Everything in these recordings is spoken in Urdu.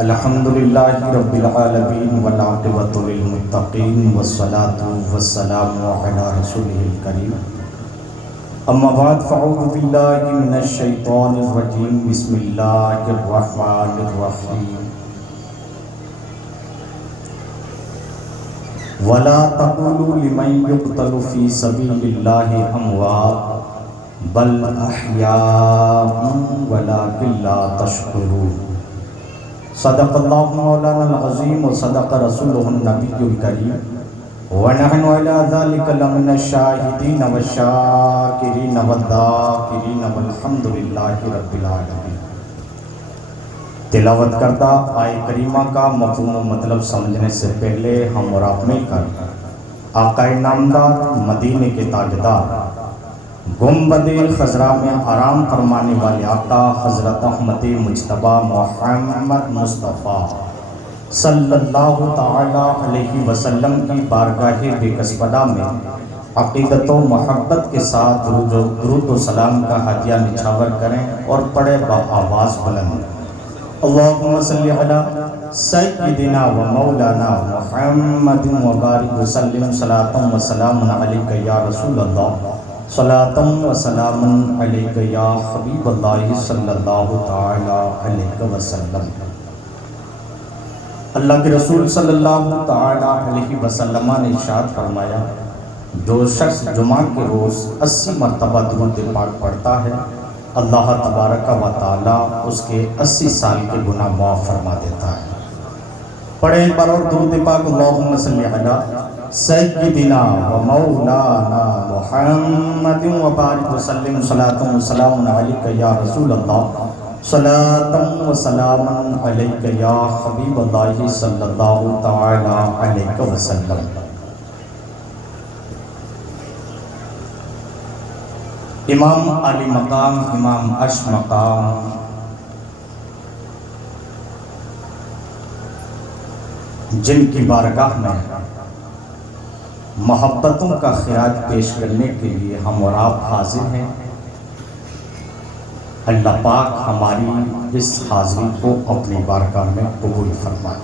الحمدللہ رب العالمین والعاقبۃ للمتقین والصلاة والسلام علی رسولہ الکریم اما بعد فاعوذ باللہ من الشیطان الرجیم بسم اللہ الرحمن الرحیم ولا تقولوا لمن يقتل في سبيل الله اموات بل احیاء ولكن لا تشعرون صدق اللہ مولانا العظیم و صدق رسولہ النبی الکریم ونحن علی ذلک لمن الشاہدین والشاکرین والذاکرین والحمد للہ رب العالمین۔ تلاوت کردہ آیہ کریمہ کا مفہوم و مطلب سمجھنے سے پہلے ہم اور آپ مل کر آقا نامدار مدینے کے تاجدار گنبد خضرا میں آرام فرمانے والے آقا حضرت احمد مجتبی محمد مصطفیٰ صلی اللہ تعالی علیہ وسلم کی بارگاہ بے کسبدہ میں عقیدت و محبت کے ساتھ درود و سلام کا ہدیہ نچھاور کریں اور پڑھے بآواز بلند اللہم صلی علی سیدنا و مولانا محمد و بارک وسلم صلاۃ و سلام علیک یا رسول اللہ صلاۃ و سلام علیک یا حبیب اللہ صلی اللہ تعالی علیہ وسلم۔ اللہ کے رسول صلی اللہ تعالی علیہ وسلم نے ارشاد فرمایا، جو شخص جمعہ کے روز 80 مرتبہ درود پاک پڑھتا ہے اللہ تبارک و تعالی اس کے 80 سال کے گناہ معاف فرما دیتا ہے۔ پڑھیں ایک بار اور درود پاک، اللہم صلی علی سیدنا و مولانا محمد و بارک وسلم صلاۃ و سلام علیک یا رسول اللہ صلاۃ و سلام علیک یا حبیب اللہ صلی اللہ تعالی علیہ وسلم۔ امام علی مقام، امام عرش مقام، جن کی بارگاہ میں محبتوں کا خراج پیش کرنے کے لیے ہم اور آپ حاضر ہیں، اللہ پاک ہماری اس حاضری کو اپنی بارگاہ میں قبول فرمائے۔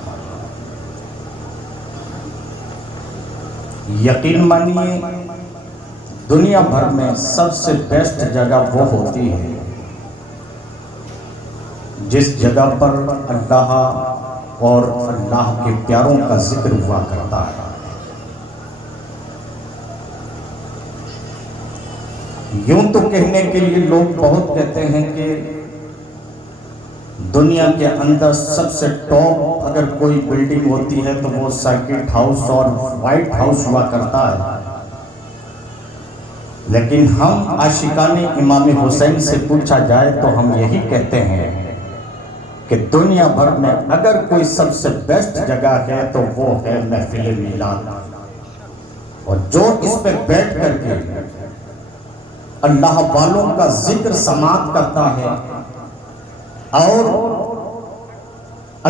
یقین مانیے دنیا بھر میں سب سے بیسٹ جگہ وہ ہوتی ہے جس جگہ پر اللہ اور اللہ کے پیاروں کا ذکر ہوا کرتا ہے۔ یوں تو کہنے کے لیے لوگ بہت کہتے ہیں کہ دنیا کے اندر سب سے ٹاپ اگر کوئی بلڈنگ ہوتی ہے تو وہ سرکٹ ہاؤس اور وائٹ ہاؤس ہوا کرتا ہے، لیکن ہم عاشقان امام حسین سے پوچھا جائے تو ہم یہی کہتے ہیں کہ دنیا بھر میں اگر کوئی سب سے بیسٹ جگہ ہے تو وہ ہے محفل میلاد، اور جو اس پہ بیٹھ کر کے اللہ والوں کا ذکر سماعت کرتا ہے اور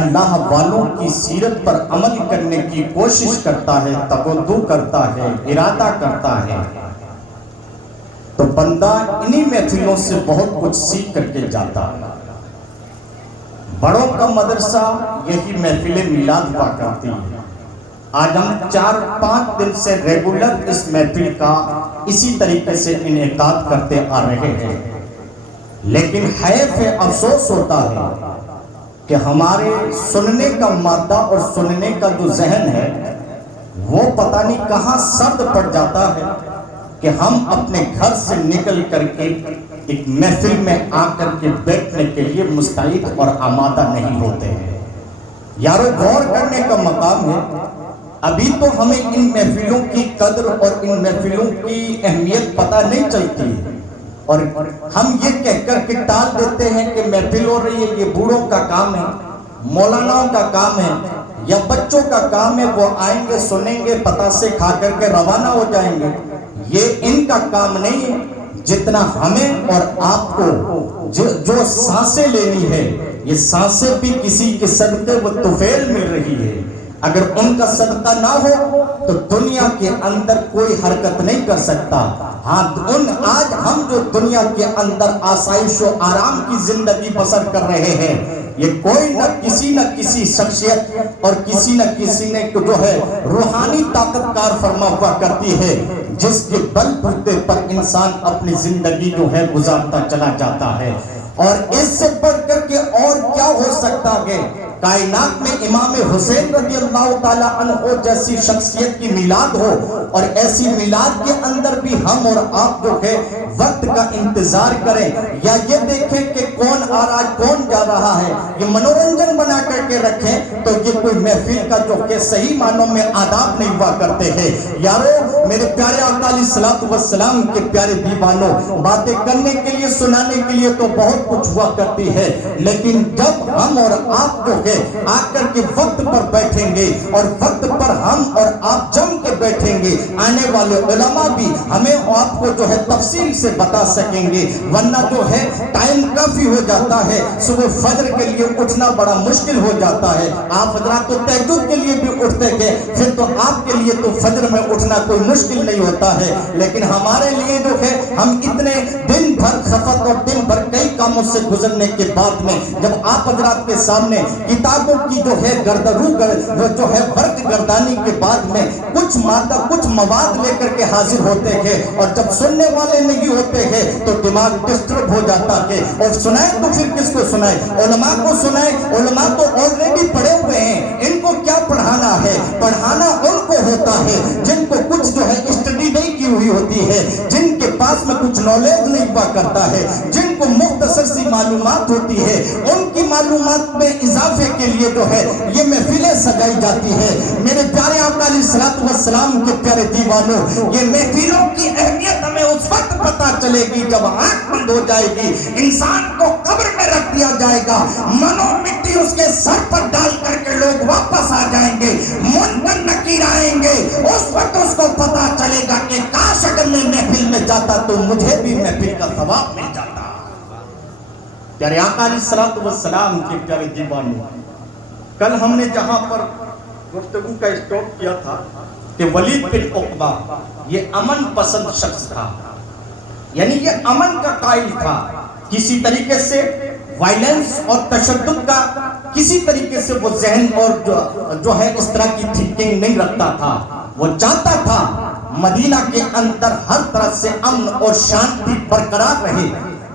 اللہ والوں کی سیرت پر عمل کرنے کی کوشش کرتا ہے، تودع کرتا ہے، ارادہ کرتا ہے، تو بندہ انہی محفلوں سے بہت کچھ سیکھ کر کے جاتا ہے۔ بڑوں کا مدرسہ یہی محفل میلاد ہوا کرتی ہے۔ آج ہم 4-5 دن سے ریگولر اس محفل کا اسی طریقے سے انعقاد کرتے آ رہے ہیں، لیکن حیف افسوس ہوتا ہے کہ ہمارے سننے کا مادہ اور سننے کا جو ذہن ہے وہ پتہ نہیں کہاں سرد پڑ جاتا ہے کہ ہم اپنے گھر سے نکل کر کے ایک محفل میں آ کر کے بیٹھنے کے لیے مستعد اور آمادہ نہیں ہوتے ہیں۔ یارو غور کرنے کا مقام ہے، ابھی تو ہمیں ان محفلوں کی قدر اور ان محفلوں کی اہمیت پتہ نہیں چلتی، اور ہم یہ کہہ کر کے ٹال دیتے ہیں کہ محفل ہو رہی ہے، یہ بوڑھوں کا کام ہے، مولاناؤں کا کام ہے، یا بچوں کا کام ہے، وہ آئیں گے سنیں گے پتہ سے کھا کر کے روانہ ہو جائیں گے۔ یہ ان کا کام نہیں ہے، جتنا ہمیں اور آپ کو جو سانسیں لینی ہے، یہ سانسیں بھی کسی کے صدقے و طفیل مل رہی ہے۔ اگر ان کا صدقہ نہ ہو تو دنیا کے اندر کوئی حرکت نہیں کر سکتا۔ ہاں آج ہم جو دنیا کے اندر آسائش و آرام کی زندگی بسر کر رہے ہیں، یہ کوئی نہ کسی شخصیت اور کسی نہ کسی نے جو ہے روحانی طاقت کار فرما ہوا کرتی ہے، جس کے بل بوتے پر انسان اپنی زندگی جو ہے گزارتا چلا جاتا ہے۔ اور اس سے بڑھ کر کے اور کیا ہو سکتا ہے؟ کائنات میں امام حسین رضی اللہ تعالیٰ عنہ جیسی شخصیت کی میلاد ہو، اور ایسی میلاد کے اندر بھی ہم اور آپ جو ہے وقت کا انتظار کریں، یا یہ دیکھیں کہ کون آ رہا ہے کون جا رہا ہے، یہ منورنجن بنا کر کے رکھیں، تو یہ کوئی محفل کا جو کہ صحیح معنوں میں آداب نہیں ہوا کرتے ہیں۔ یارو میرے پیارے آقا علیہ الصلوۃ والسلام کے پیارے دیوانوں، باتیں کرنے کے لیے سنانے کے لیے تو بہت کچھ ہوا کرتی ہے، لیکن جب ہم اور آپ جو ہے آ کر کے وقت پر بیٹھیں گے اور وقت پر ہم اور آپ جم کے بیٹھیں گے، آنے والے علماء بھی ہمیں آپ کو جو ہے تفصیل سے بتا سکیں گے، ورنہ جو ہے ٹائم کافی ہو جاتا ہے، صبح فجر کے لیے اٹھنا بڑا مشکل ہو جاتا ہے۔ آپ حضرات تو تہجد کے لیے بھی اٹھتے تھے، پھر تو آپ کے لیے تو فجر میں اٹھنا کوئی مشکل نہیں ہوتا ہے، لیکن ہمارے لیے جو ہے ہم اتنے دن بھر خفت اور دن بھر کئی کاموں سے گزرنے کے بعد میں جب آپ حضرات کے سامنے کتابوں کی جو ہے جو ہے ورق گردانی کے بعد میں کچھ مادہ کچھ مواد لے کر کے حاضر ہوتے ہیں، اور جب سننے والے نہیں ہوتے ہیں تو دماغ ڈسٹرب ہو جاتا ہے، اور سنائے تو پھر کس کو سنائے؟ علماء کو سنائے؟ علماء تو آلریڈی پڑھے ہوئے ہیں، ان کو کیا پڑھانا ہے؟ پڑھانا ان کو ہوتا ہے جن کو کچھ جو ہے اسٹڈی نہیں کی ہوئی ہوتی ہے، جن کے پاس میں کچھ نالج نہیں ہوا کرتا ہے، جن کو مختصر سی معلومات ہوتی ہے، ان کی معلومات میں اضافے کے لیے جو ہے یہ محفلیں سجائی جاتی ہے۔ میرے پیارے آقا علیہ الصلوۃ والسلام کے پیارے دیوانوں، یہ محفلوں کی اہمیت ہمیں اس وقت پتا چلے گی جب آنکھ بند ہو جائے گی، انسان کو قبر میں رکھ دیا جائے گا، منو مٹی اس کے سر پر ڈال کر کے لوگ واپس آ جائیں گے، منکر نکیر آئیں گے، اس وقت اس کو پتا چلے گا کہ کاش اگر میں محفل میں جاتا تو مجھے بھی محفل کا ثواب مل جاتا۔ پیارے آقا علیہ الصلوۃ والسلام کے پیارے دیوانوں، کل ہم نے جہاں پر گفتگو کا اسٹاپ کیا تھا کہ ولید بن عقبہ یہ امن پسند شخص تھا، یعنی یہ امن کا قائل تھا، کسی طریقے سے وائلنس اور تشدد کا کسی طریقے سے وہ ذہن اور جو ہے اس طرح کی تھنکنگ نہیں رکھتا تھا۔ وہ چاہتا تھا مدینہ کے اندر ہر طرح سے امن اور شانتی برقرار رہے،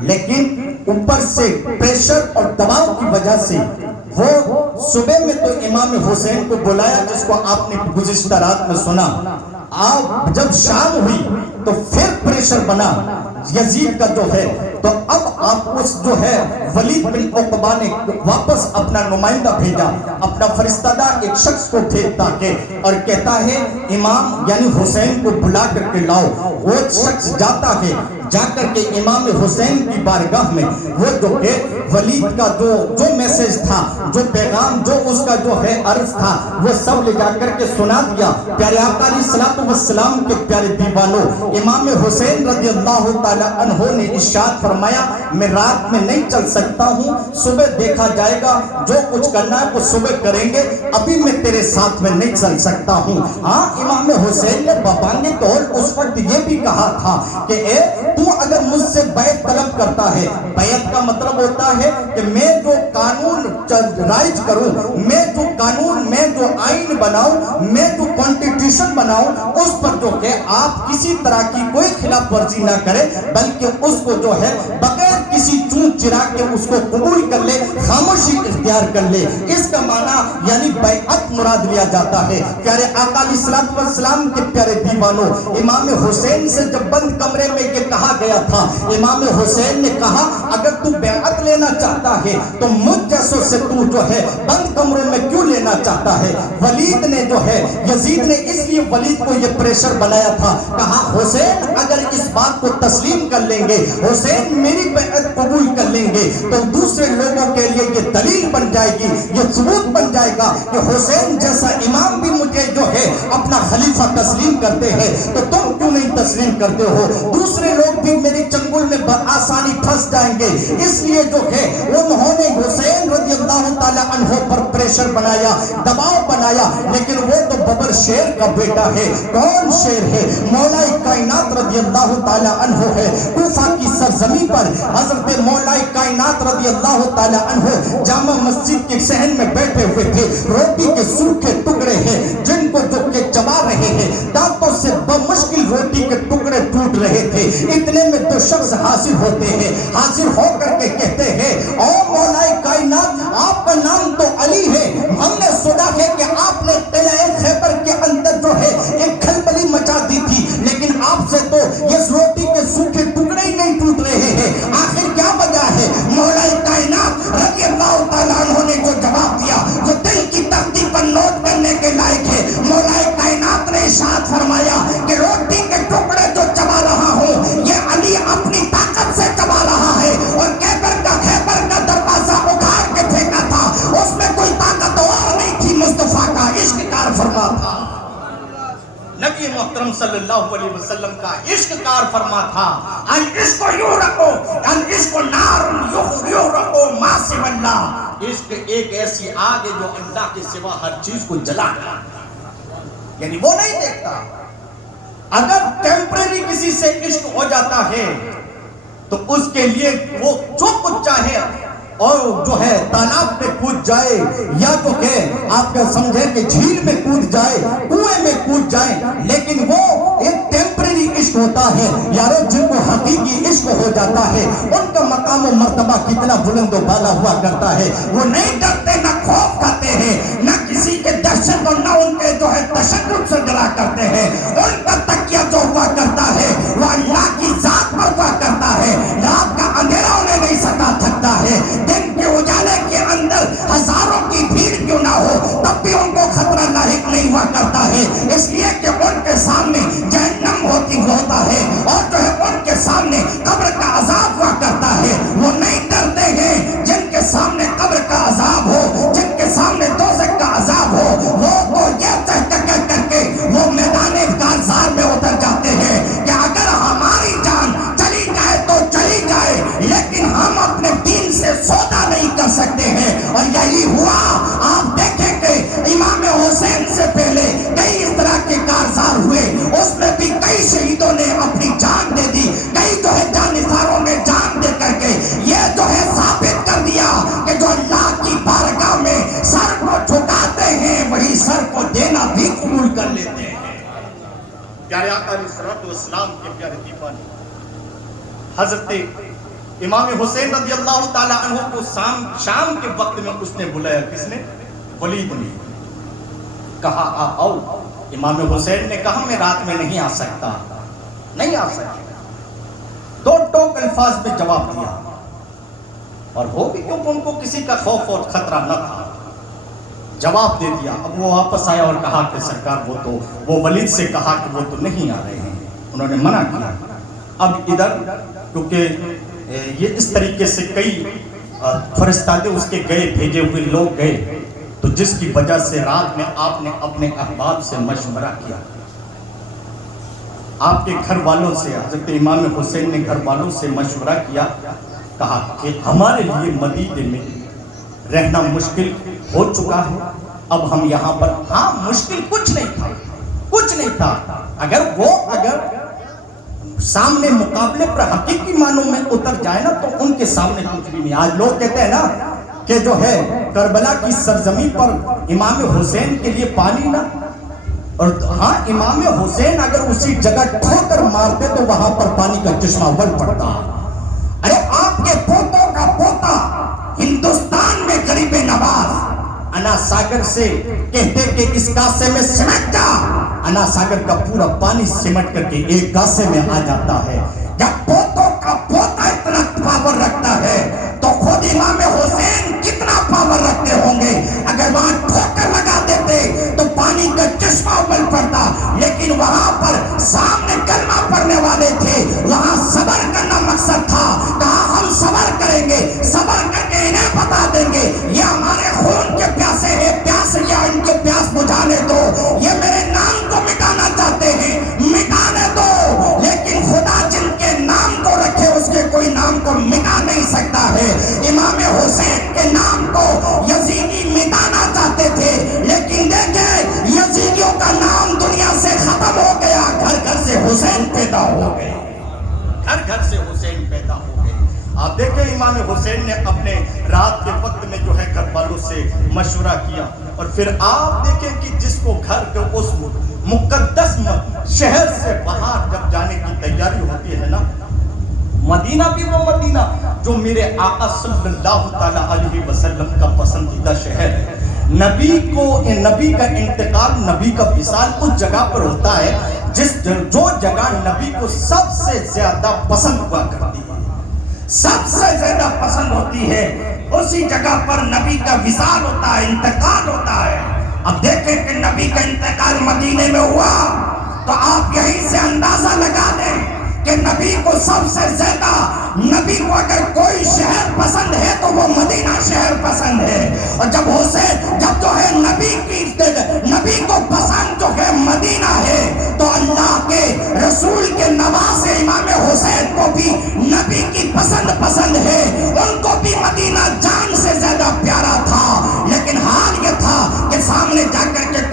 لیکن اوپر سے پریشر اور دباؤ کی وجہ سے وہ صبح میں تو امام حسین کو بلایا، جس کو آپ نے گزشتہ رات میں سنا، جب شام ہوئی تو پھر پریشر بنا یزید کا جو ہے، تو اب آپ اس جو ہے ولید بن عقبہ نے واپس اپنا نمائندہ بھیجا، اپنا فرستادہ ایک شخص کو بھیجتا ہے اور کہتا ہے امام یعنی حسین کو بلا کر کے لاؤ۔ وہ شخص جاتا ہے، جا کر کے امام حسین کی بارگاہ میں وہ جو ہے ولید کا جو میسج تھا، جو پیغام، جو اس کا جو ہے عرض تھا، وہ سب لے جا کر کے سنا دیا۔ پیارے آقا علیہ الصلوۃ والسلام کے پیارے دیوانوں، امام حسین رضی اللہ تعالی عنہ نے ارشاد فرمایا میں رات میں نہیں چل سکتا ہوں، صبح دیکھا جائے گا، جو کچھ کرنا ہے وہ صبح کریں گے، ابھی میں تیرے ساتھ میں نہیں چل سکتا ہوں۔ ہاں امام حسین نے بابانگ طور اس وقت یہ بھی کہا تھا کہ اے تو اگر مجھ سے بیعت طلب کرتا ہے، بیعت کا مطلب ہوتا ہے کہ میں جو قانون رائج کروں، میں جو قانون، میں جو آئین بناؤں، میں جو کانسٹیٹیوشن بناؤں، اس پر جو کہ آپ کسی طرح کی کوئی خلاف ورزی نہ کریں، بلکہ اس کو جو ہے بغیر کسی چون چرا کے اس کو قبول کر لے، خاموشی اختیار کر لے۔ اس کا معنی یعنی بیعت مراد لیا جاتا ہے۔ پیارے آقا علیہ الصلوۃ والسلام کے پیارے دیوانوں، امام حسین سے جب بند کمرے میں یہ کہا گیا تھا، امام حسین نے کہا اگر تو بیعت لینا چاہتا ہے تو مجھ جیسوں سے تو جو ہے بند کمرے میں کیوں لینا چاہتا ہے؟ ولید نے جو ہے یزید نے اس لیے ولید کو یہ پریشر بنایا تھا، کہا حسین اگر اس بات کو تسلیم کر لیں گے، حسین میری بیعت قبول کر لیں گے تو دوسرے لوگوں کے لیے یہ دلیل بن جائے گی، یہ ثبوت بن جائے گا کہ حسین جیسا امام بھی مجھے جو ہے اپنا خلیفہ تسلیم کرتے ہیں، تو تم کیوں نہیں تسلیم کرتے ہو؟ دوسرے لوگ بھی میری چنگل میں بآسانی پھنس جائیں گے، اس لیے جو ہے انہوں نے حسین رضی اللہ اللہ تعالی عنہ پر پریشر بنایا, دباؤ بنایا, لیکن وہ تو ببر شیر کا بیٹا ہے. کون شیر ہے؟ مولا کائنات رضی اللہ تعالی عنہ ہے. کوفہ کی سرزمین پر حضرت مولا کائنات رضی اللہ تعالی عنہ جامع مسجد کے صحن میں بیٹھے ہوئے تھے. روٹی کے سوکھے ٹکڑے ہیں جن کو جو کہ چبا رہے ہیں, دانتوں سے بمشکل روٹی کے ٹکڑے ٹوٹ رہے تھے. اتنے میں دو شخص حاضر ہوتے ہیں. حاضر ہو کر کے کہتے ہیں, او مولا کائنات, آپ کا نام تو علی ہے, ہم نے سنا ہے کہ آپ نے قلعہ خیبر کے اندر جو ہے ایک کھلبلی مچا دی تھی, لیکن آپ سے تو اس روٹی کے سوکھے ٹکڑے ہی نہیں ٹوٹ رہے ہیں, آخر کیا وجہ ہے؟ مولا کائنات رضی اللہ تعالیٰ عنہ نے جو جواب دیا وہ دل کی تختی پر نوٹ کرنے کے لائق ہے. مولا کائنات نے ارشاد فرمایا کہ روٹی کے ٹکڑے جو چبا رہا ہوں یہ علی اپنی طاقت سے چبا رہا ہے, اور خیبر کا دروازہ اگاڑ کے پھینکا تھا, اس میں کوئی طاقت اور نہیں تھی, مصطفیٰ کا عشق کار فرما تھا. نبی محترم صلی اللہ علیہ وسلم کا عشق کار فرما تھا. العشق یوں رکھو, العشق نار یوں رکھو ما سوی اللہ. عشق ایک ایسی آگ ہے جو اللہ کے سوا ہر چیز کو جلا ہے, یعنی وہ نہیں دیکھتا. اگر ٹیمپریری کسی سے عشق ہو جاتا ہے تو اس کے لیے وہ جو کچھ چاہے اور جو ہے تالاب میں کود جائے, یا تو کہ آپ کا سمجھے کہ جھیل میں کود جائے, کنویں میں کود جائے, لیکن وہ ایک ٹیمپریری عشق ہوتا ہے. یارو جن کو حقیقی عشق ہو جاتا ہے ان کا مقام و مرتبہ کتنا بلند و بالا ہوا کرتا ہے. وہ نہیں ڈرتے, نہ خوف کھاتے ہیں, نہ کسی کے دہشت اور نہ ان کے جو ہے تشدد سے ڈرا کرتے ہیں. ان کا تکیہ جو ہوا کرتا ہے وہ اللہ کی ذات پر ہوا کرتا ہے. رات کا اندھیرا انہیں نہیں ستا تھکتا ہے, دن کے اجالے کے اندر ہزاروں کی بھیڑ کیوں نہ ہو تب بھی ان کو خطرہ لاحق نہیں ہوا کرتا ہے, اس لیے کہ ان کے سامنے جہنم ہوتا ہے اور جو ہے ان کے سامنے قبر کا عذاب ہوا کرتا ہے. وہ نہیں ڈرتے ہیں جن کے سامنے قبر کا عذاب ہو, جن کے سامنے دوزخ کا عذاب ہو, وہ تو یہ تحقیق کر کے وہ میدان کارزار میں اتر جاتے ہیں کہ اگر ہماری جان چلی جائے تو چلی جائے, لیکن ہم اپنے دین سے سودا نہیں کر سکتے ہیں. اور یہی ہوا. آپ دیکھیں کہ امام حسین سے پہلے کئی اس طرح کے کارزار ہوئے, اس میں بھی کئی شہیدوں نے اپنی جان دے دی, کئی جو ہے جانثاروں نے جان دے کر کے یہ جو ہے ثابت کر دیا کہ جو اللہ کی بارگاہ میں سر کو جھکاتے ہیں وہی سر کو دینا بھی قبول کر لیتے ہیں. پیارے آقا علیہ الصلوۃ والسلام کے پیارے دیوان حضرت امام حسین رضی اللہ تعالی عنہ کو شام کے وقت میں اس نے بلایا. کس نے؟ ولید نے کہا آؤ. امام حسین نے کہا میں رات میں نہیں آ سکتا, نہیں آ سکتا. دو ٹوک الفاظ میں جواب دیا, اور وہ بھی کیونکہ ان کو کسی کا خوف اور خطرہ نہ تھا, جواب دے دیا. اب وہ واپس آیا اور کہا کہ سرکار وہ ولید سے کہا کہ وہ تو نہیں آ رہے ہیں, انہوں نے منع کیا. اب ادھر کیونکہ یہ اس طریقے سے کئی فرستادے اس کے گئے, بھیجے ہوئے لوگ گئے, تو جس کی وجہ سے رات میں آپ نے اپنے احباب سے مشورہ کیا. آپ کے گھر والوں سے, حضرت امام حسین نے گھر والوں سے مشورہ کیا, کہا کہ ہمارے لیے مدینے میں رہنا مشکل ہو چکا ہے, اب ہم یہاں پر, ہاں مشکل کچھ نہیں تھا, کچھ نہیں تھا. اگر سامنے مقابلے پر حقیقی معنوں میں اتر جائے نا تو ان کے سامنے کچھ بھی نہیں. آج لوگ کہتے ہیں نا کہ جو ہے کربلا کی سرزمین پر امام حسین کے لیے پانی نہ, اور ہاں امام حسین اگر اسی جگہ ٹھوکر مارتے تو وہاں پر پانی کا چشمہ ول پڑتا. ارے آپ کے پوتوں کا پوتا ہندوستان میں غریب نواز انا ساگر سے کہتے کہ اس کاسے میں سمٹ جا, انا ساگر کا پورا پانی سمٹ کر کے ایک کاسے میں آ جاتا ہے. جب پوتوں کا پوتا اتنا پاور رکھتا ہے تو خود امام حسین کتنا پاور رکھتے ہوں گے. اگر وہاں ٹھوکر لگا دیتے تو پانی کا چشمہ ابل پڑتا, لیکن وہاں پر سامنے کلمہ پڑھنے والے تھے, وہاں صبر کرنا مقصد تھا. کہا ہم صبر کریں گے, صبر کر کے انہیں بتا دیں گے یہ ہمارے خون کے پیاسے ہیں, پیاس یا ان کے پیاس بجھانے دو, یہ میرے نام کو مٹانا چاہتے ہیں مٹانے دو, لیکن خدا جن کے نام ہو گئے، گھر گھر سے حسین پیدا ہو گئے۔ آپ دیکھیں امام حسین نے اپنے رات کے وقت میں جو ہے گھر والوں سے مشورہ کیا، اور پھر آپ دیکھیں کہ جس کو گھر کے اس مقدس شہر سے باہر جب جانے کی تیاری ہوتی ہے نا، مدینہ بھی وہ مدینہ جو میرے آقا صلی اللہ تعالیٰ علیہ وسلم کا پسندیدہ شہر ہے۔ نبی کا انتقال، نبی کا وصال اس جگہ پر ہوتا ہے جو جگہ نبی کو سب سے زیادہ پسند ہوا کرتی ہے، سب سے زیادہ پسند ہوتی ہے، اسی جگہ پر نبی کا وصال ہوتا ہے، انتقال ہوتا ہے۔ اب دیکھیں کہ نبی کا انتقال مدینے میں ہوا تو آپ یہیں سے اندازہ لگا دیں کہ نبی کو سب سے زیادہ، نبی کو اگر کوئی شہر پسند ہے تو وہ مدینہ شہر پسند ہے، اور جب جو ہے نبی کو پسند جو ہے مدینہ ہے، تو اللہ کے رسول کے نواسے امام حسین کو بھی نبی کی پسند ہے، ان کو بھی مدینہ جان سے زیادہ پیارا تھا۔ لیکن حال یہ تھا کہ سامنے جا کر کے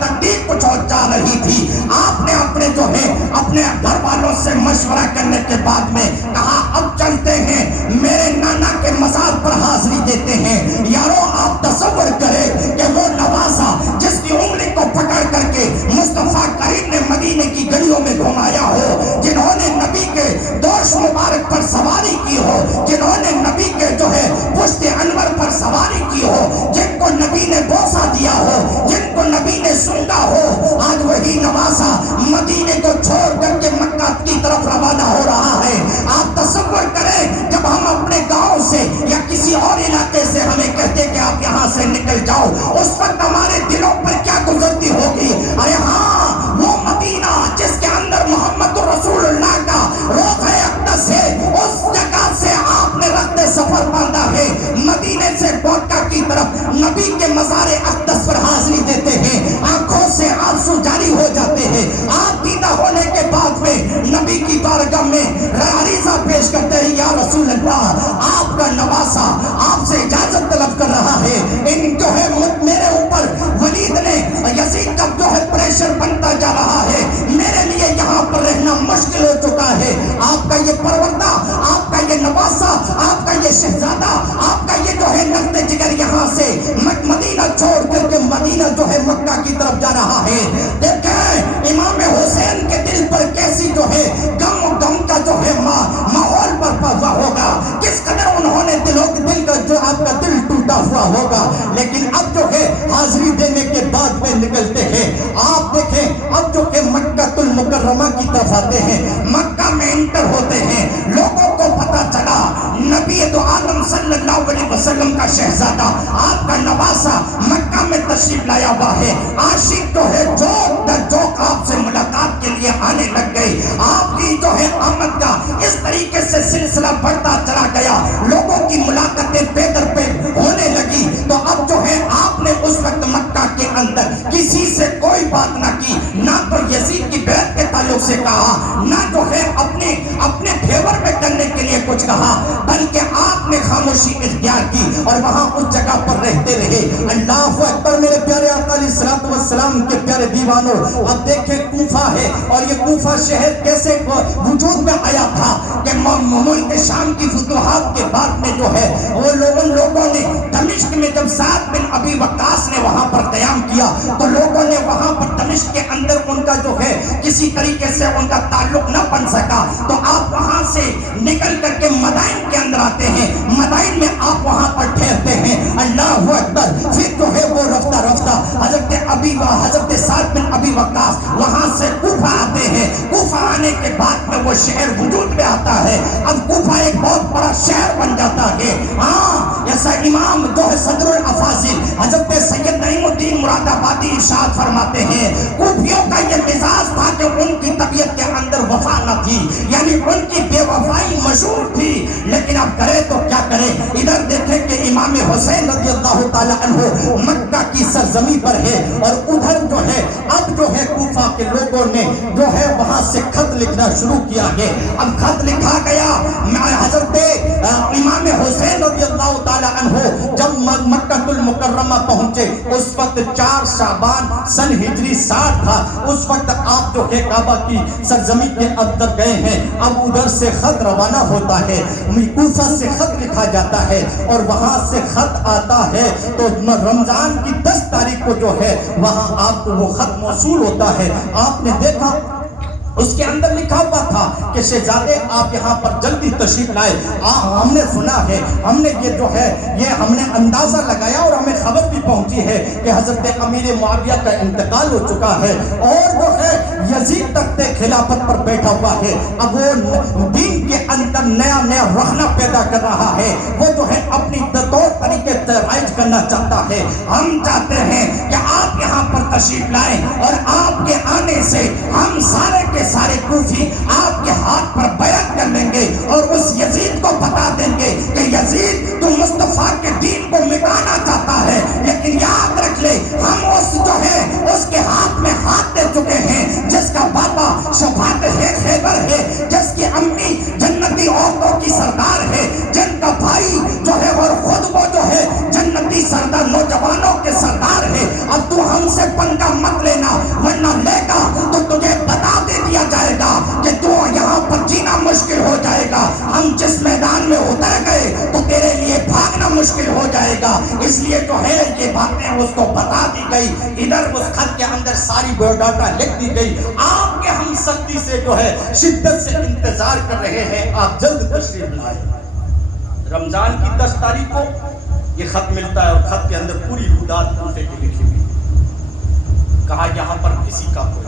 تکلیف کچھ اور جا رہی تھی۔ آپ نے اپنے گھر والوں سے مشورہ کرنے کے بعد میں کہا اب چلتے ہیں، میرے نانا کے مزار پر حاضری دیتے ہیں۔ یارو آپ تصور کریں کہ وہ نواسا جس کی انگلی کو پکڑ کر کے مصطفیٰ کریم نے مدینے کی گلیوں میں گھمایا ہو، جنہوں نے نبی کے دوش مبارک پر سواری کی ہو، جنہوں نے نبی کے جو ہے پشت انور پر سواری کی ہو، جن کو نبی نے بوسہ دیا ہو، جن کو نبی نے سونگا ہو، آج وہی نواسا مدینے کو چھوڑ کر کے مکہ کی طرف روانہ ہو رہا ہے۔ آپ تصور کریں جب ہم اپنے گاؤں سے یا کسی اور علاقے سے ہمیں کہتے کہ آپ یہاں سے نکل جاؤ، اس وقت ہمارے دلوں پر کیا گزرتی ہوگی؟ ارے ہاں، وہ مدینہ جس کے اندر محمد رسول اللہ کا روضہ اقدس ہے، اس جگہ سے آپ نے رخت سفر باندھا ہے، مدینے سے مکہ کی طرف نبی کے مزار اقدس پر حاضری دیتے ہیں، آنکھوں سے آنسو جاری ہو جاتے ہیں۔ آپ دیدہ ہونے کے بعد میں نبی کی بارگاہ میں عریضہ پیش کرتے ہیں، یا رسول اللہ آپ کا نواسا آپ سے اجازت طلب کر رہا ہے، ان جو ہے میرے اوپر ولید نے یزید کا جو ہے پریشر بنتا جا رہا ہے، میرے لیے یہاں پر رہنا مشکل ہو چکا ہے، آپ کا یہ پروردہ، آپ کا یہ نواسا، آپ کا یہ شہزادہ، آپ کا یہ جو ہے نقد جگر یہاں سے مدینہ چھوڑ کر کے مدینہ جو ہے مکہ کی طرف جا رہا ہے۔ دیکھیں امام حسین کے دل پر کیسی جو ہے غم کا جو ہے ماحول برپا ہوا ہوگا، کس قدر انہوں نے دل کا جو آپ کا دل ٹوٹا ہوا ہوگا۔ لیکن اب جو ہے حاضری دینے کے بعد میں نکلتے ہیں، آپ دیکھیں اب جو کہ مکہ المکرمہ کی طرف آتے ہیں، مکہ میں انٹر ہوتے ہیں، لوگوں کو پتا چلا نبی دو عالم صلی اللہ علیہ وسلم کا شہزادہ، آپ کا نواسا مکہ میں تشریف لایا ہوا ہے۔ عاشق جو ہے جوک آپ سے ملاقات کے لیے آنے لگ گئے، آپ کی جو ہے آمد کا اس طریقے سے سلسلہ بڑھتا چلا گیا، لوگوں کی ملاقاتیں پے در پے ہونے لگی۔ تو اب جو ہے آپ نے اس وقت مکہ کے اندر کسی سے کوئی بات نہ کی، نہ تو یزید کی بیعت کے تعلق سے کہا، نہ جو ہے اپنے فیور میں کرنے کے لیے کچھ کہا، بلکہ آپ نے خاموشی اختیار کی اور وہاں اس جگہ پر رہتے رہے۔ اللہ اکبر میرے پیارے آقا علیہ الصلوۃ والسلام کے پیارے دیوانوں، اب دیکھیں کوفہ ہے، اور یہ کوفہ شہر کیسے وجود میں آیا تھا کہ ملک شام کی فتوحات کے بعد میں جو ہے وہ لوگوں نے دمشق میں جب سعد بن ابی وقاص نے وہاں پر قیام کیا تو لوگوں نے وہاں پر دمشق کے اندر ان کا جو ہے کسی طریقے سے ان کا تعلق نہ بن سکا، تو آپ وہاں سے نکل کر کے مدائن کے اندر آتے ہیں، مدائن میں آپ وہاں پر ٹھہرتے ہیں۔ اللہ اکبر، پھر جو ہے وہ رفتہ رفتہ حضرت سعد بن ابی وقاص وہاں سے کوفہ آتے ہیں، کوفہ آنے کے بعد میں وہ شہر وجود میں آتا ہے، اب کوفہ ایک بہت بڑا شہر بن جاتا ہے۔ ہاں، ایسا امام جو ہے صدر الافاضل حضرت سید نعیم الدین مراد آبادی ارشاد فرماتے ہیں، کوفیوں کا یہ مزاج تھا کہ ان کی طبیعت کے اندر وفا نہ تھی، یعنی ان کی بے وفائی مشہور تھی، لیکن اب کرے تو کیا کرے۔ ادھر دیکھیں کہ امام حسین رضی اللہ تعالی عنہ مکہ کی سرزمین پر ہے، اور ادھر جو ہے اب جو ہے کوفہ کے لوگوں نے جو ہے وہاں سے خط لکھنا شروع کیا ہے۔ اب خط لکھا گیا، حضرت امام حسین رضی اللہ تعالی عنہ جب مکہ المکرمہ پہنچے اس وقت 4 شعبان سن ہجری 60 تھا، اس وقت آپ جو ہے کعبہ کی سرزمین کے اندر گئے ہیں. اب ادھر سے خط روانہ ہوتا ہے، کوفہ سے خط لکھا جاتا ہے اور وہاں سے خط آتا ہے تو رمضان کی 10 تاریخ کو جو ہے وہاں آپ کو وہ خط موصول ہوتا ہے. آپ نے دیکھا اس کے اندر لکھا ہوا تھا کہ شہزادے آپ یہاں پر جلدی تشریف لائے. ہم نے سنا ہے، ہم نے یہ جو ہے یہ ہم نے اندازہ لگایا اور ہمیں خبر بھی پہنچی ہے کہ حضرت امیر معاویہ کا انتقال ہو چکا ہے اور جو ہے یزید تخت خلافت پر بیٹھا ہوا ہے. اب وہ دین کے اندر نیا نیا رہنا پیدا کر رہا ہے، وہ جو ہے اپنی طور طریقے سے رائج کرنا چاہتا ہے. ہم چاہتے ہیں کہ آپ یہاں پر تشریف لائیں اور آپ کے آنے سے ہم سارے کے سارے کوفی آپ کے ہاتھ پر بیعت کر لیں گے اور اس یزید کو بتا دیں گے کہ یزید تو مصطفیٰ کے دین کو مٹانا چاہتا ہے، لیکن یاد رکھ لے ہم اس جو ہے اس کے ہاتھ میں ہاتھ دے چکے ہیں جس کا بابا شفاعت خیبر ہے، جس کی امی جنتی عورتوں کی سردار ہے، جن کا بھائی جو ہے اور خود وہ جو ہے جنتی سردار نوجوانوں کے سردار ہے. اب تو ہم سے پنگا مت لینا، ورنہ لے گا تو تجھے بتا دے دیا جائے گا کہ تو یہاں پر جینا مشکل ہو جائے گا. ہم جس میدان میں اتر گئے تو تیرے لیے بھاگنا مشکل ہو جائے گا. اس لیے جو ہے یہ باتیں اس کو بتا دی گئی. ادھر اس خط کے اندر ساری بایوڈاٹا لکھ دی گئی. آپ کے ہم سختی سے جو ہے شدت سے انتظار کر رہے ہیں، آپ جلد تشریف لائیں. رمضان کی 10 تاریخ کو یہ خط ملتا ہے اور خط کے اندر پوری حدود کوفے کی لکھی ہوئی. کہا یہاں پر کسی کا کوئی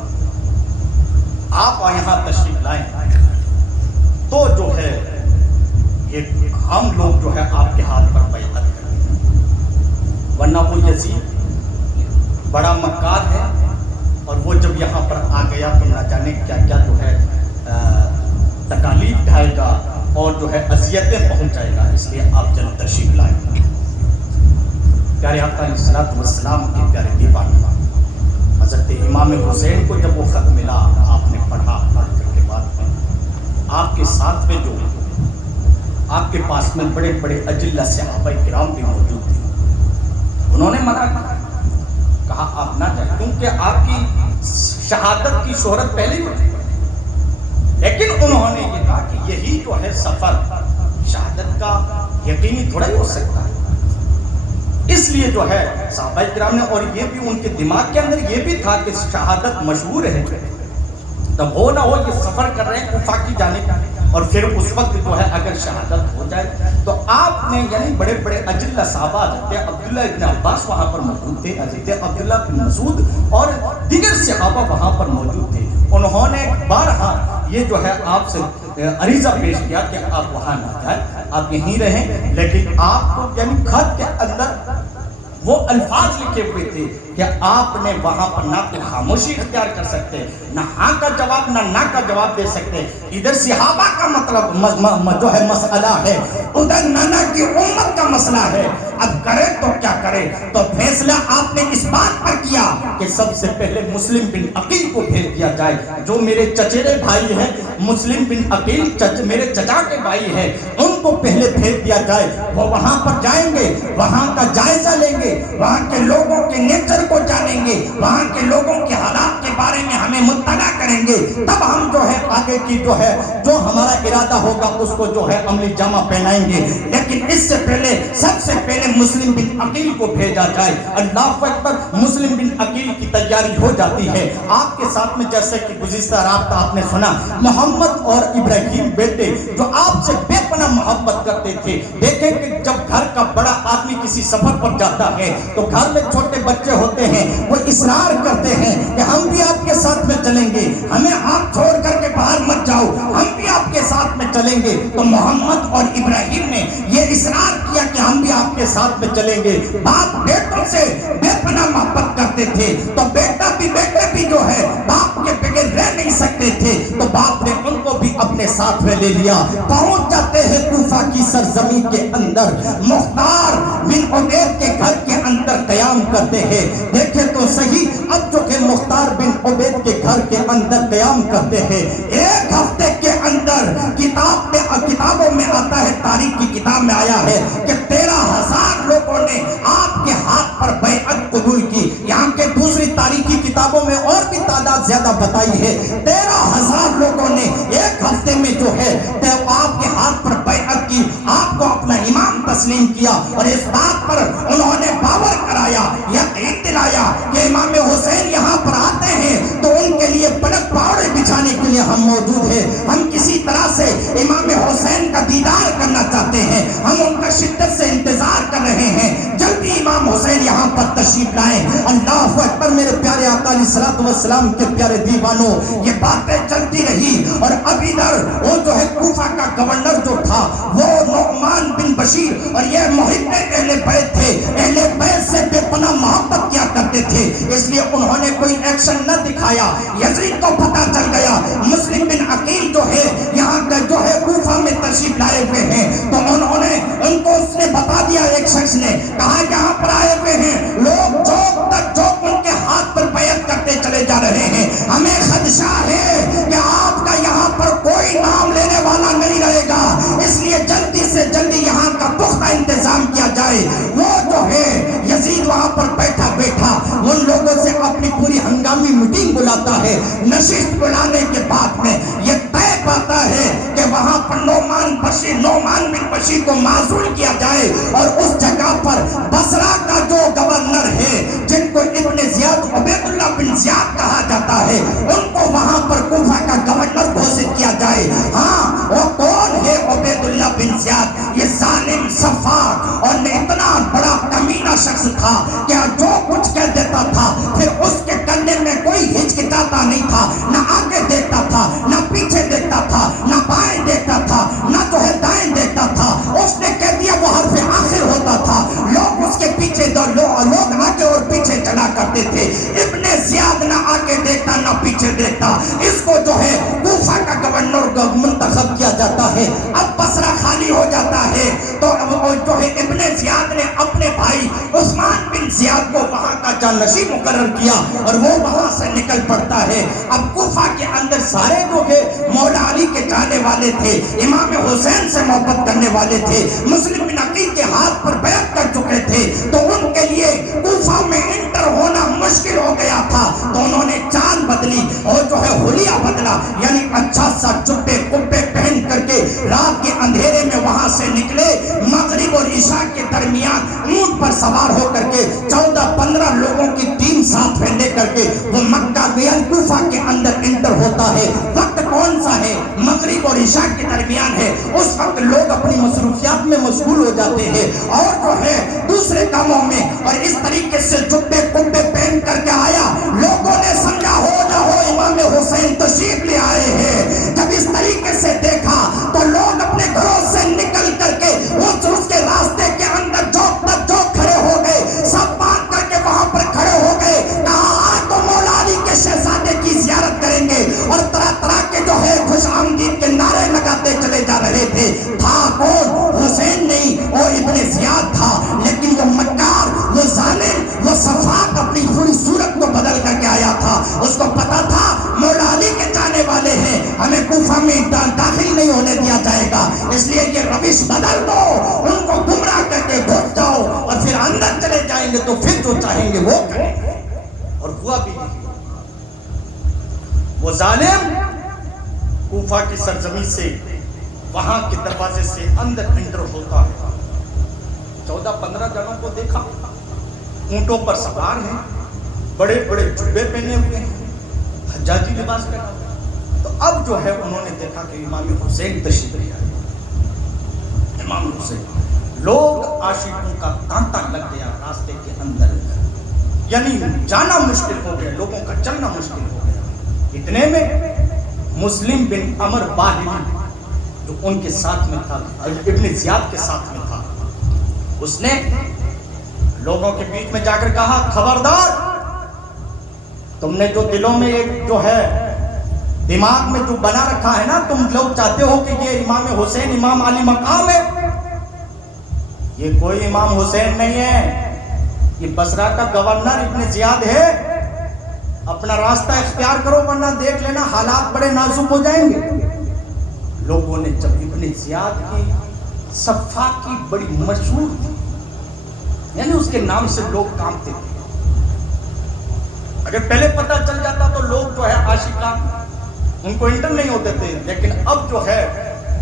آپ یہاں تشریف لائیں تو جو ہے یہ ہم لوگ جو ہے آپ کے ہاتھ پر بیعت کریں، ورنہ وہ یزید بڑا مکار ہے اور وہ جب یہاں پر آ گیا تو نہ جانے کیا کیا جو ہے تکالیف ڈھائے گا اور جو ہے اذیتیں پہنچائے گا. اس لیے آپ جلد تشریف لائیں. پیارے آقا علیہ الصلوۃ والسلام کے پیارے دیوان حضرت امام حسین کو جب وہ خط ملا آپ نے پڑھا، پڑھ کر کے بعد میں آپ کے ساتھ میں جو آپ کے پاس میں بڑے بڑے اجلہ صحابہ کرام بھی موجود تھے، انہوں نے منع کیا، کہا آپ نہ جائیں کیونکہ آپ کی شہادت کی شہرت پہلے ہی ہوتی ہے. لیکن انہوں نے یہ کہا کہ یہی جو ہے سفر شہادت کا یقینی تھوڑا ہی ہو سکتا ہے. اس لیے جو ہے صحابہ کرام نے، اور یہ بھی ان کے دماغ کے اندر یہ بھی تھا کہ شہادت مشہور ہے، تب ہو نہ ہو یہ سفر کر رہے ہیں کوفہ کی جانے کا اور پھر اس وقت جو ہے اگر شہادت ہو جائے تو آپ نے یعنی بڑے بڑے اجلہ صحابہ حضرت عبداللہ ابن عباس وہاں پر موجود تھے، حضرت عبداللہ بن مسعود اور دیگر صحابہ وہاں پر موجود تھے. انہوں نے بارہا یہ جو ہے آپ سے عریضہ پیش کیا کہ آپ وہاں نہ جائیں، آپ یہیں رہیں، لیکن آپ کو یعنی خط کے اندر وہ الفاظ لکھے ہوئے تھے کہ آپ نے وہاں پر نہ تو خاموشی اختیار کر سکتے، نہ ہاں کا جواب نہ کا جواب دے سکتے. ادھر صحابہ کا مطلب جو ہے مسئلہ ہے، ادھر نانا کی امت کا مسئلہ ہے. اب کرے تو کیا کرے؟ تو فیصلہ آپ نے اس بات پر کیا کہ سب سے پہلے مسلم بن عقیل کو بھیج دیا جائے، جو میرے چچیرے بھائی ہیں. مسلم بن عقیل میرے چچا کے بھائی ہیں، ان کو پہلے بھیج دیا جائے. وہ وہاں پر جائیں گے، وہاں کا جائزہ لیں گے، وہاں کے لوگوں کے نیچر کو جانیں گے، وہاں کے لوگوں کے حالات کے بارے میں ہمیں مطلع کریں گے. تب ہم جو ہے آگے کی جو ہے جو ہمارا ارادہ ہوگا اس کو جو ہے عملی جامہ پہنائیں گے. لیکن اس سے پہلے سب سے پہلے مسلم بن عقیل کو بھیجا جائے. اللہ اکبر. مسلم بن عقیل کی تیاری ہو جاتی ہے. آپ کے ساتھ میں جیسے کہ گزشتہ رابطہ آپ نے سنا، محمد اور ابراہیم بیٹے جو آپ سے بے پناہ محبت کرتے تھے. دیکھیں کہ جب گھر کا بڑا آدمی کسی سفر پر جاتا ہے تو گھر میں چھوٹے بچے ہوتے ہیں، وہ اصرار کرتے ہیں کہ ہم بھی آپ کے ساتھ میں چلیں گے، ہمیں آپ چھوڑ کر کے باہر مت جاؤ، ہم بھی آپ کے ساتھ میں چلیں گے. تو محمد اور ابراہیم نے یہ اصرار کیا کہ ہم بھی آپ کے ساتھ میں چلیں گے. باپ بیٹوں سے بے پناہ محبت کرتے تھے تو بیٹے بھی جو ہے باپ کے بغیر رہ نہیں سکتے تھے، تو باپ نے ان کو بھی اپنے ساتھ میں لے لیا. پہنچ جاتے ہیں کوفہ کی سرزمین کے اندر، مختار بن عبید کے گھر کے اندر قیام کرتے ہیں. دیکھیں تو صحیح، اب جو کہ مختار بن عبید کے گھر کے اندر قیام کرتے ہیں. ایک ہفتے کے اندر کتابوں میں آتا ہے، تاریخ کی کتاب میں آیا ہے کہ 13,000 لوگوں نے آپ کے ہاتھ پر بیعت قبول کی. کتابوں میں اور بھی تعداد زیادہ بتائی ہے. 13,000 لوگوں نے ایک ہفتے میں جو ہے آپ کے ہاتھ پر بیعت کی, آپ کو اپنا امام تسلیم کیا, اور اس بات پر انہوں نے باور کرایا, یقین دلایا کہ امام حسین یہاں پر آتے ہیں تو ان کے لیے پلک پاؤڑے بچھانے کے لیے ہم موجود ہیں. ہم کسی طرح سے امام حسین کا دیدار کرنا چاہتے ہیں, ہم ان کا شدت سے انتظار کر رہے ہیں, جلدی امام حسین یہاں پر تشریف لائیں. اللہ اکبر. میرے پیارے آقا علیہ الصلوۃ والسلام کے پیارے دیوانوں, یہ باتیں چلتی رہی, اور اب ادھر وہ جو ہے کوفہ کا گورنر جو تھا وہ نعمان بن بشیر, اور یہ محب اہل بیت تھے, اہل بیت سے بے پناہ محبت کیا کرتے تھے, اس لیے انہوں نے کوئی ایکشن نہ دکھایا. یزید کو پتہ چل گیا مسلم بن عقیل جو ہے یہاں کا جو ہے کوفہ میں تشریف لائے ہوئے ہیں, تو انہوں نے ان کو اس نے بتا دیا, ایک شخص نے کہا یہاں پر آئے ہوئے ہیں لوگ, چوک تک چوک ان کے ہاتھ پر بیعت کرتے چلے جا رہے ہیں, ہمیں خدشہ ہے کہ آپ کا یہاں پر کوئی نام لینے والا نہیں رہے گا, اس لیے جلدی سے جلدی یہاں کا پختہ انتظام کیا جائے. وہ جو ہے یزید وہاں پر بیٹھا ان لوگوں سے اپنی پوری ہنگامی میٹنگ بلاتا ہے. نشست بلانے کے بعد میں یہ طے پاتا ہے کہ وہاں پر نعمان بن بشیر کو معزول کیا جائے, اور اس جگہ پر بصرہ کا جو گورنر ہے جن کو ابن زیاد, عبید اللہ بن زیاد کہا جاتا ہے, ان کو وہاں پر کوفہ کا گورنر گھوشت کیا جائے. ہاں, وہ کون ہے عبید اللہ بن زیاد؟ یہ ظالم سفاک اور اتنا بڑا کمینہ شخص تھا کہ جو کچھ کہہ دیتا تھا پھر اس کے کرنے میں کوئی ہچکچاتا نہیں تھا, نہ آگے دیکھتا تھا, نہ پیچھے دیکھتا تھا, نہ بائیں دیکھتا تھا, نہ جو ہے دائیں دیکھتا تھا. اس نے کہہ دیا وہ حرف آخر ہوتا تھا, لوگ اس کے پیچھے لوگ آگے اور پیچھے چلا کرتے تھے. ابن زیاد نہ آگے دیکھتا نہ پیچھے دیکھتا. اس کو جو ہے کوفہ کا گورنر منتخب کیا جاتا ہے. اب بصرہ خالی ہو جاتا ہے تو جو ہے ابن زیاد نے اپنے بھائی عثمان بن زیاد کو وہاں کا جانشین مقرر کیا, اور وہ وہاں سے نکل پڑتا ہے. اب کوفہ کے اندر سارے جو ہے مولا علی کے چاہنے والے تھے, امام حسین سے محبت کرنے والے تھے, مسلم بن عقیل کے ہاتھ پر بیعت کر چکے تھے, تو ان کے لیے کوفہ میں انٹر ہونا مشکل ہو گیا تھا. تو انہوں نے چال بدلی اور جو ہے حلیہ بدلا, یعنی اچھا سا چپے کپے پہن کر کے رات کے اندھیرے میں وہاں سے نکلے. مغرب اور عشاء کے درمیان اونٹ پر سوار ہو کر کے 14-15 لوگوں کی ٹیم ساتھ میں لے کر کے وہ مکہ گیا, کوفہ کے اندر انٹر ہوتا ہے. وقت کون سا ہے؟ مغرب اور عشاء کے درمیان ہے. اس وقت لوگ اپنی مصروفیات میں مشغول ہو جاتے ہیں اور جو ہے دوسرے کاموں میں, اور اس طریقے سے جبے کبے پہن کر کے آیا. لوگوں نے سمجھا ہو نہ ہو امام حسین تشریف لے آئے ہیں. جب اس طریقے سے دیکھا تو لوگ اپنے گھروں سے نکل کر کے اس کے راستے کے اندر چوک تک چوک کھڑے ہو گئے, سب بات کر کے وہاں پر کھڑے ہو گئے. کہا آج تو مولا علی کے شہزادے کی زیارت کریں گے, اور طرح طرح کے جو ہے خوش آمدید کے نعرے لگاتے چلے جا رہے تھے. تھا کون؟ حسین نہیں, وہ ابن زیاد تھا, لیکن وہ مکار, وہ ظالم, وہ سفاک اپنی پوری صورت کو بدل کر کے آیا تھا. اس کو پتا تھا مولا علی کے جانے والے ہیں, ہمیں کوفہ میں داخل نہیں ہونے دیا جائے گا, اس لیے یہ روش بدل دو, ان کو گمراہ کر کے گھس جاؤ, اور پھر اندر چلے جائیں گے تو پھر جو چاہیں گے وہ کریں گے. اور ہوا بھی وہ ظالم کوفہ کی سرزمین سے وہاں کے دروازے سے اندر انٹر ہوتا ہے. 14-15 جنوں کو دیکھا, اونٹوں پر سوار ہیں, بڑے بڑے جبے پہنے ہوئے ہیں, حجاجی لباس پہنا ہوا. تو اب جو ہے انہوں نے دیکھا کہ امام حسین تشریف لے آئے. امام حسین, لوگ عاشقوں کا تانتا لگ گیا راستے کے اندر, یعنی جانا مشکل ہو گیا, لوگوں کا چلنا مشکل ہو گیا. اتنے میں مسلم بن عمر باہلی جو ان کے ساتھ میں تھا, ابن زیاد کے ساتھ میں تھا, اس نے لوگوں کے بیچ میں جا کر کہا خبردار, تم نے جو دلوں میں ایک جو ہے دماغ میں جو بنا رکھا ہے نا, تم لوگ چاہتے ہو کہ یہ امام حسین امام علی مقام ہے, یہ کوئی امام حسین نہیں ہے, یہ بصرہ کا گورنر ابن زیاد ہے. اپنا راستہ اختیار کرو ورنہ دیکھ لینا حالات بڑے نازک ہو جائیں گے. لوگوں نے جب ابن زیاد کی صفاکی بڑی مشہور تھی, یعنی اس کے نام سے لوگ کانپتے تھے. اگر پہلے پتہ عاشقان ان کو انٹر نہیں ہوتے تھے، لیکن اب جو ہے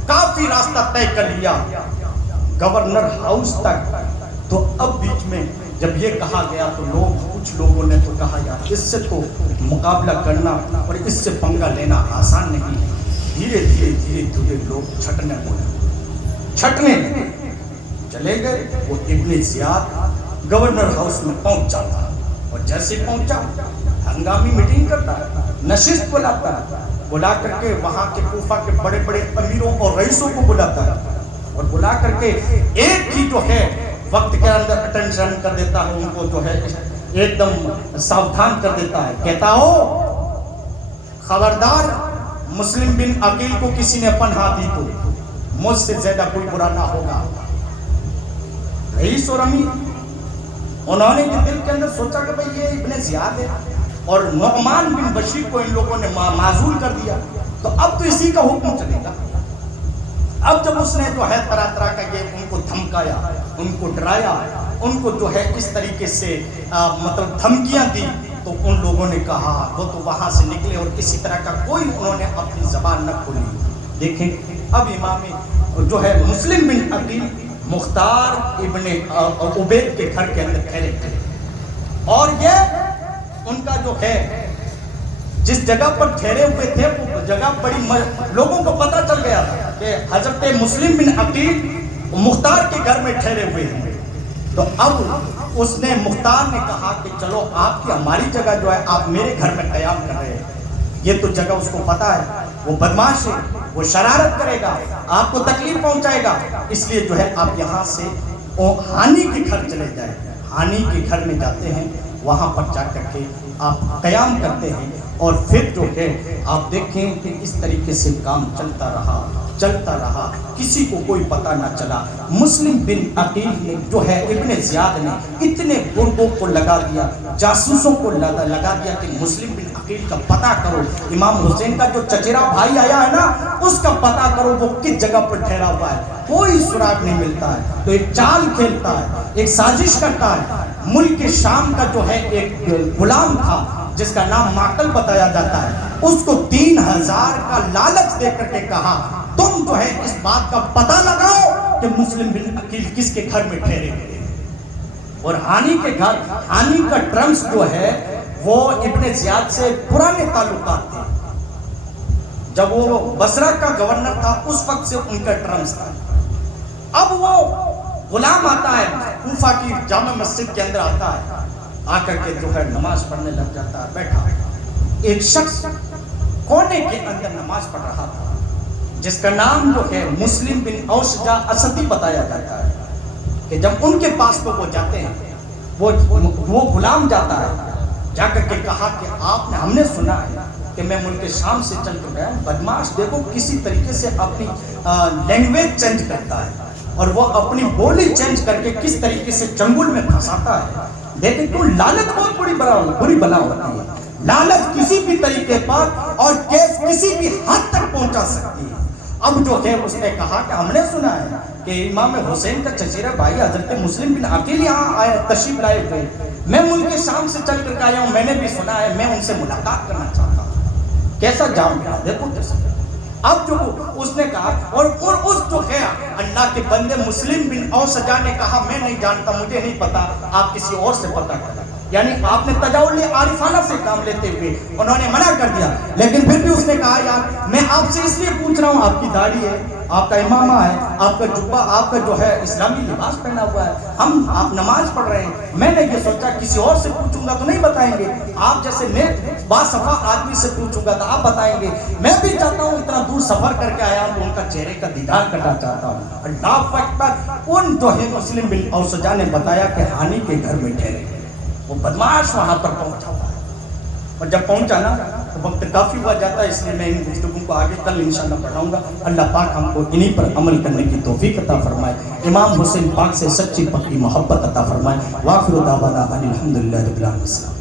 کافی راستہ طے کر لیا گورنر ہاؤس تک. تو اب بیچ میں جب یہ کہا گیا تو کچھ لوگوں نے تو کہا یار اس سے تو مقابلہ کرنا اور اس سے پنگا لینا آسان نہیں ہے. دھیرے دھیرے لوگ چھٹنے چلے گئے. وہ ابن زیاد گورنر ہاؤس میں پہنچا تھا اور جیسے پہنچا ہنگامی میٹنگ کرتا ہے، نشست بلا کر کے وہاں کے کوفہ کے بڑے بڑے امیروں اور رئیسوں کو بلاتا ہے اور بلا کر کے ایک ہی جو ہے وقت کے اندر اٹینشن کر دیتا ہے، ان کو جو ہے ایک دم ساودھان کر دیتا ہے. کہتا ہو خبردار مسلم بن عقیل کو کسی نے پناہ دی تو مجھ سے زیادہ کوئی برا نہ ہوگا. رئیس اور امیر انہوں نے دل کے اندر سوچا کہ بھئی یہ ابن زیاد ہے اور نعمان بن بشیر کو ان لوگوں نے معزول کر دیا، تو اب تو اسی کا حکم چلے گا. اب جب اس نے جو ہے طرح طرح کا یہ ان کو دھمکایا، ان کو ڈرایا، ان کو جو ہے اس طریقے سے مطلب دھمکیاں دی، تو ان لوگوں نے کہا وہ تو وہاں سے نکلے اور کسی طرح کا کوئی انہوں نے اپنی زبان نہ کھولی. دیکھیں اب امام جو ہے مسلم بن عقیل مختار ابن عبید کے گھر کے اندر ٹھہرے تھے اور یہ ان کا جو ہے جس جگہ پر ٹھہرے ہوئے تھے وہ جگہ بڑی لوگوں کو پتہ چل گیا تھا کہ حضرت مسلم بن عقیل مختار کے گھر میں ٹھہرے ہوئے ہیں. تو اب اس نے مختار نے کہا کہ چلو آپ کی ہماری جگہ جو ہے آپ میرے گھر میں قیام کر رہے ہیں. یہ تو جگہ اس کو پتا ہے، وہ بدماش ہے، وہ شرارت کرے گا، آپ کو تکلیف پہنچائے گا، اس لیے جو ہے آپ یہاں سے ہانی کے گھر چلے جائیں. ہانی کے گھر میں جاتے ہیں، وہاں پر جا کر کے آپ قیام کرتے ہیں اور پھر جو ہے آپ دیکھیں کہ اس طریقے سے کام چلتا رہا، کسی کو کوئی پتہ نہ چلا. مسلم بن عقیل نے جو ہے ابن زیاد نے اتنے گردوں کو لگا دیا، جاسوسوں کو لگا دیا کہ مسلم بن عقیل کا پتہ کرو، امام حسین کا جو چچیرا بھائی آیا ہے نا اس کا پتہ کرو وہ کس جگہ پر ٹھہرا ہوا ہے. کوئی سراغ نہیں ملتا ہے. تو ایک چال کھیلتا ہے، ایک سازش کرتا ہے. ملک شام کا جو ہے ایک غلام تھا جس کا نام معقل بتایا جاتا ہے، اس کو 3000 کا لالچ دے کر کے کہا تم جو ہے اس بات کا پتہ لگاؤ کہ مسلم بن عقیل کس کے گھر میں ٹھہرے ہوئے. اور ہانی کے گھر، ہانی کا ٹرمز جو ہے وہ ابن زیاد سے پرانے تعلقات تھے. جب وہ بصرہ کا گورنر تھا اس وقت سے ان کا ٹرمز تھا. اب وہ غلام آتا ہے کوفہ کی جامع مسجد کے اندر آتا ہے، آ کر کے جو ہے نماز پڑھنے لگ جاتا ہے. بیٹھا ایک شخص کونے کے اندر نماز پڑھ رہا تھا جس کا نام جو ہے مسلم بن اوسجا اسدی بتایا جاتا ہے کہ جب ان کے پاس تو وہ جاتے ہیں، وہ غلام جاتا ہے، جا کر کے کہا کہ آپ نے ہم نے سنا ہے کہ میں ملک شام سے چل کر گیا. بدماش دیکھو کسی طریقے سے اپنی لینگویج چینج کرتا ہے اور وہ اپنی بولی چینج کر کے کس طریقے سے چنگل میں پھنساتا ہے. دیکھیں تو لالچ بہت بری بلا ہوتی ہے. لالچ کسی بھی طریقے پر اور کیس کسی بھی حد تک پہنچا سکتی ہے. اب جو ہے اس نے کہا کہ ہم نے سنا ہے کہ امام حسین کا چچیرا بھائی حضرت مسلم بن عقیل یہاں آئے تشریف لائے ہوئے، میں ملک شام سے چل کر آیا ہوں، میں نے بھی سنا ہے، میں ان سے ملاقات کرنا چاہتا ہوں. کیسا جام گیا دیکھو کیسا. اب جو اس نے کہا اور اس جو ہے اللہ کے بندے مسلم بن اوسجا نے کہا میں نہیں جانتا، مجھے نہیں پتا، آپ کسی اور سے پتہ کریں. یعنی آپ نے تجاولی عارفانہ سے کام لیتے ہوئے انہوں نے منع کر دیا. لیکن پھر بھی اس نے کہا یار میں آپ سے اس لیے پوچھ رہا ہوں، آپ کی داڑھی ہے، آپ کا امامہ ہے، آپ کا جبہ، آپ کا جو ہے اسلامی لباس پہنا ہوا ہے، آپ نماز پڑھ رہے ہیں، میں نے یہ سوچا کسی اور سے پوچھوں گا تو نہیں بتائیں گے، آپ جیسے نیک باصفا آدمی سے پوچھوں گا تو آپ بتائیں گے. میں بھی چاہتا ہوں اتنا دور سفر کر کے آیا ہوں تو ان کا چہرے کا دیدار کرنا چاہتا ہوں. اللہ اکبر. ان جو ہے مسلم بن اوسجا نے بتایا کہ ہانی کے گھر میں ٹھہرے. وہ بدماش وہاں پر پہنچا اور جب پہنچا نا تو وقت کافی ہوا جاتا ہے، اس لیے میں ان گفتگو کو آگے کل انشاءاللہ پڑھاؤں گا. اللہ پاک ہم کو انہی پر عمل کرنے کی توفیق عطا فرمائے. امام حسین پاک سے سچی پکی محبت عطا فرمائے. وآخر دعوانا ان الحمدللہ رب العالمین.